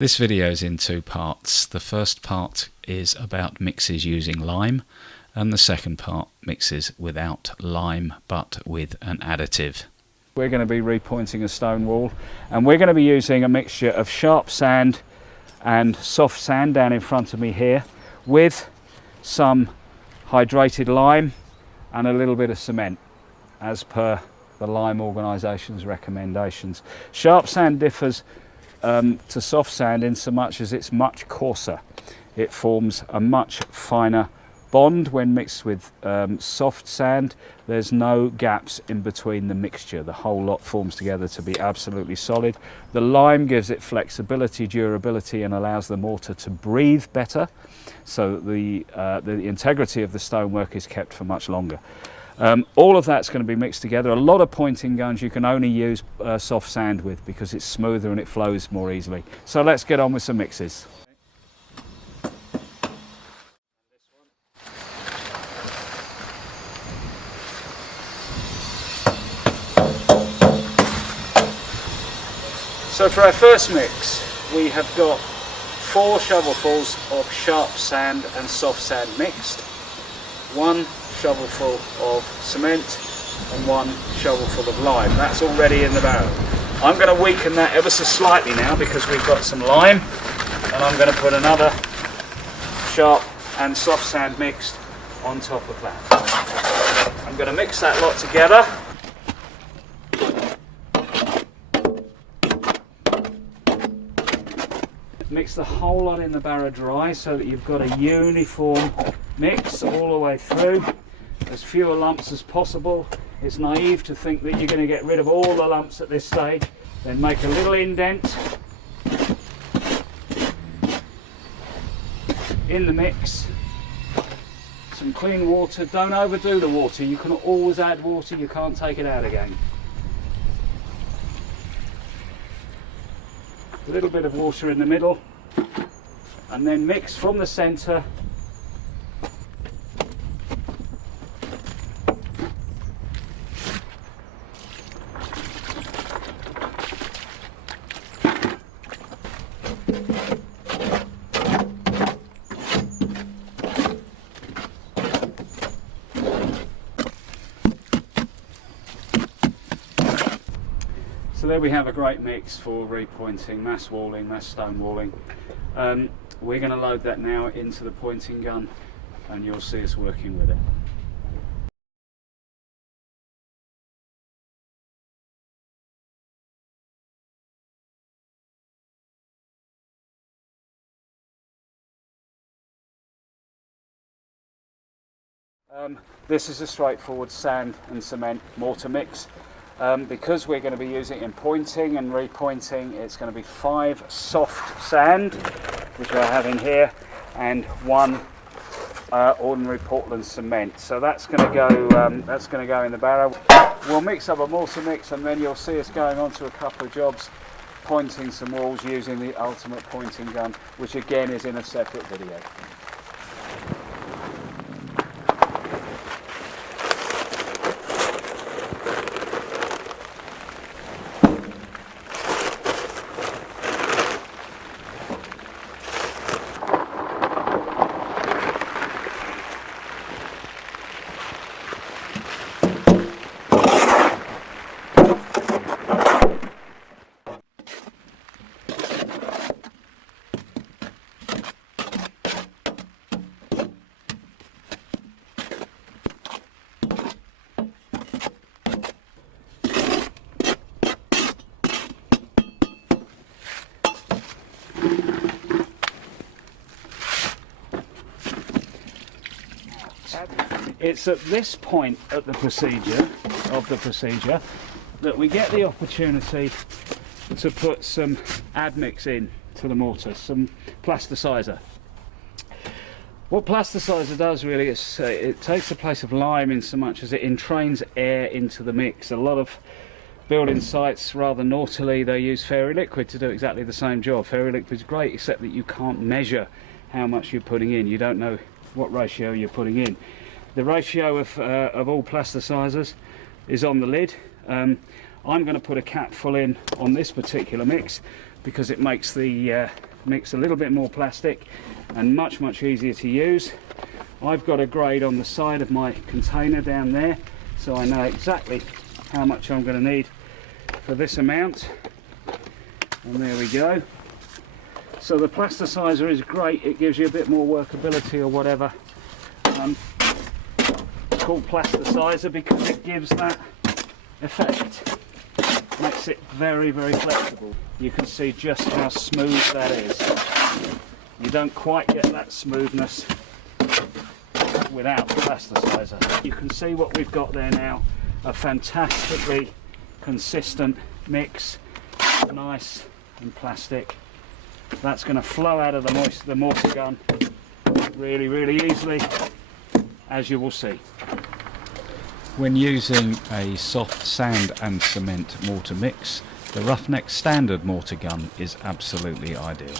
This video is in two parts. The first part is about mixes using lime, and the second part mixes without lime but with an additive. We're going to be repointing a stone wall, and we're going to be using a mixture of sharp sand and soft sand down in front of me here, with some hydrated lime and a little bit of cement, as per the lime organisation's recommendations. Sharp sand differs to soft sand in so much as it's much coarser. It forms a much finer bond when mixed with soft sand. There's no gaps in between the mixture. The whole lot forms together to be absolutely solid. The lime gives it flexibility, durability, and allows the mortar to breathe better, so that the integrity of the stonework is kept for much longer. All of that's going to be mixed together. A lot of pointing guns you can only use soft sand with because it's smoother and it flows more easily. So let's get on with some mixes. So for our first mix, we have got 4 shovelfuls of sharp sand and soft sand mixed, 1 shovelful of cement and 1 shovelful of lime. That's already in the barrel. I'm going to weaken that ever so slightly now because we've got some lime, and I'm going to put another sharp and soft sand mixed on top of that. I'm going to mix that lot together. Mix the whole lot in the barrow dry so that you've got a uniform mix all the way through. As fewer lumps as possible. It's naive to think that you're going to get rid of all the lumps at this stage. Then make a little indent in the mix. Some clean water. Don't overdo the water. You can always add water, you can't take it out again. A little bit of water in the middle, and then mix from the centre. So there we have a great mix for repointing, mass walling, mass stone walling. We're going to load that now into the pointing gun, and you'll see us working with it. This is a straightforward sand and cement mortar mix. Because we're going to be using it in pointing and repointing, it's going to be 5 soft sand, which we're having here, and 1 ordinary Portland cement. So that's going to go in the barrow. We'll mix up a mortar mix, and then you'll see us going on to a couple of jobs, pointing some walls using the ultimate pointing gun, which again is in a separate video. It's at this point of the procedure that we get the opportunity to put some admix in to the mortar, some plasticizer. What plasticizer does really is it takes the place of lime in so much as it entrains air into the mix. A lot of building sites, rather naughtily, they use fairy liquid to do exactly the same job. Fairy liquid is great, except that you can't measure how much you're putting in. You don't know what ratio you're putting in. The ratio of all plasticizers is on the lid. I'm going to put a cap full in on this particular mix. because it makes the mix a little bit more plastic and much easier to use. I've got a grade on the side of my container down there, so I know exactly how much I'm going to need for this amount. And there we go. So the plasticizer is great, it gives you a bit more workability or whatever. It's called plasticizer because it gives that effect. Makes it very flexible. You can see just how smooth that is. You don't quite get that smoothness without the plasticizer. You can see what we've got there now, a fantastically consistent mix, nice and plastic. That's going to flow out of the mortar gun really easily, as you will see. When using a soft sand and cement mortar mix, the Roughneck standard mortar gun is absolutely ideal.